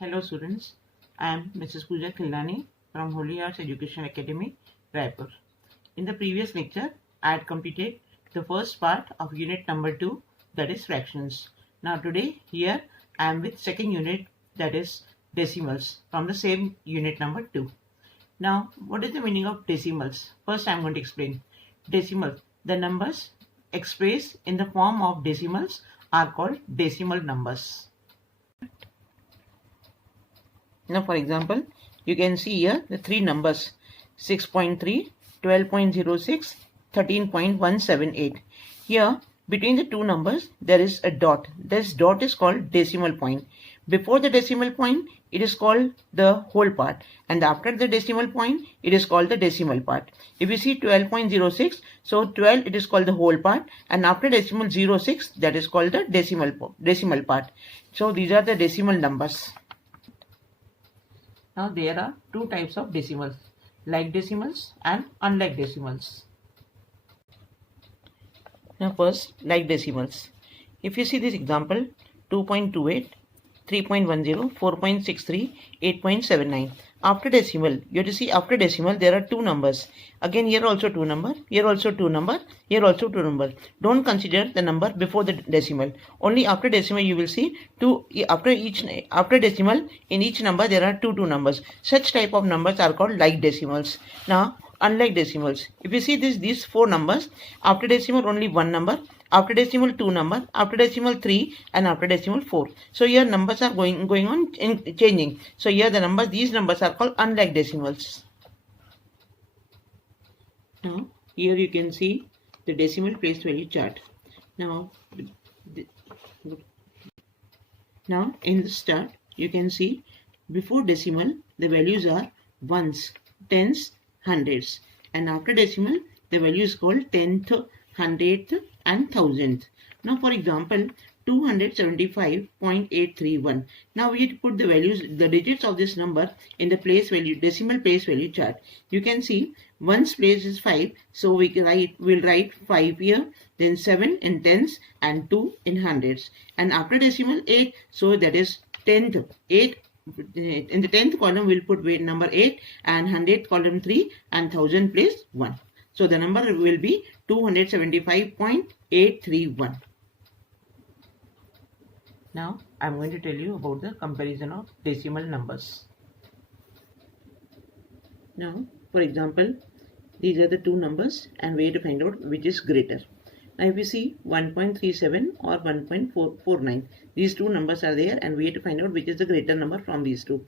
Hello students, I am Mrs. Pooja Khilnani from Holy Arts Education Academy, Raipur. In the previous lecture, I had completed the first part of unit number 2, that is fractions. Now today here I am with second unit, that is decimals, from the same unit number 2. Now what is the meaning of decimals? First I am going to explain. Decimals, the numbers expressed in the form of decimals are called decimal numbers. Now for example, you can see here the three numbers 6.3, 12.06, 13.178. Here between the two numbers there is a dot. This dot is called decimal point. Before the decimal point it is called the whole part, and after the decimal point it is called the decimal part. If you see 12.06, so 12 it is called the whole part, and after decimal 06 that is called the decimal part. So these are the decimal numbers. Now there are two types of decimals, like decimals and unlike decimals. Now first, like decimals. If you see this example, 2.28, 3.10, 4.63, 8.79. After decimal, you have to see after decimal there are two numbers. Again here also two number, here also two number, here also two number. Don't consider the number before the decimal. Only after decimal you will see two. After decimal in each number there are two numbers. Such type of numbers are called like decimals. Now unlike decimals, if you see these four numbers, after decimal only one number, after decimal 2 number, after decimal 3, and after decimal 4. So here numbers are going on changing. So here these numbers are called unlike decimals. Now here you can see the decimal place value chart. Now in this chart you can see before decimal the values are ones, tens, hundreds, and after decimal the value is called tenth, hundredth, and thousandth. Now for example 275.831. Now we have to put the values, the digits of this number in the decimal place value chart. You can see ones place is 5, so we'll write 5 here, then 7 in tens and 2 in hundreds, and after decimal 8, so that is tenth. 8 in the 10th column we'll put number 8, and 100th column 3, and 1000 place 1. So the number will be 275.831. Now I'm going to tell you about the comparison of decimal numbers. Now for example, these are the two numbers and we have to find out which is greater. Now if you see 1.37 or 1.49, these two numbers are there and we have to find out which is the greater number from these two.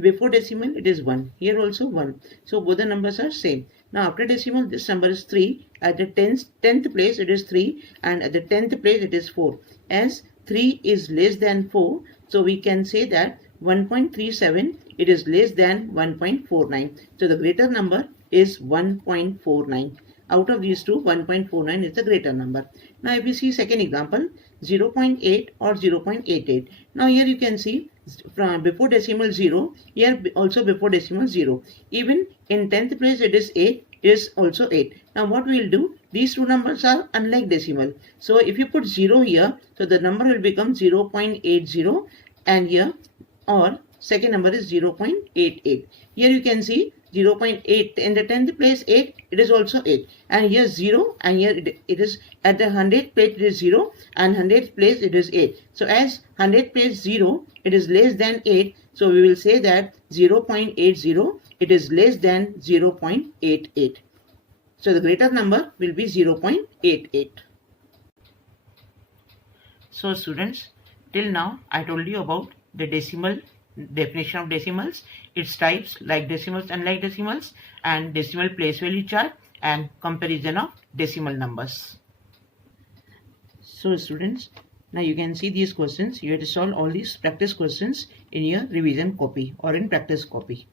Before decimal it is 1, here also 1, so both the numbers are same. Now after decimal this number is 3, at the 10th place it is 3, and at the 10th place it is 4. As 3 is less than 4, so we can say that 1.37 it is less than 1.49. So the greater number is 1.49. Out of these two, 1.49 is the greater number. Now if you see second example, 0.8 or 0.88. Now here you can see from before decimal 0, here also before decimal 0. Even in 10th place it is 8, it is also 8. Now what we will do, these two numbers are unlike decimal. So if you put 0 here, so the number will become 0.80, and here, or second number is 0.88. Here you can see 0.8 in the 10th place 8, it is also 8, and here 0, and here it is at the 100th place it is 0, and 100th place it is 8. So as 100th place 0, it is less than 8, so we will say that 0.80 it is less than 0.88. So the greater number will be 0.88. So students, till now I told you about the definition of decimals, its types like decimals, unlike decimals, and decimal place value chart, and comparison of decimal numbers. So students, now you can see these questions. You have to solve all these practice questions in your revision copy or in practice copy.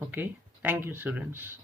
Okay, thank you students.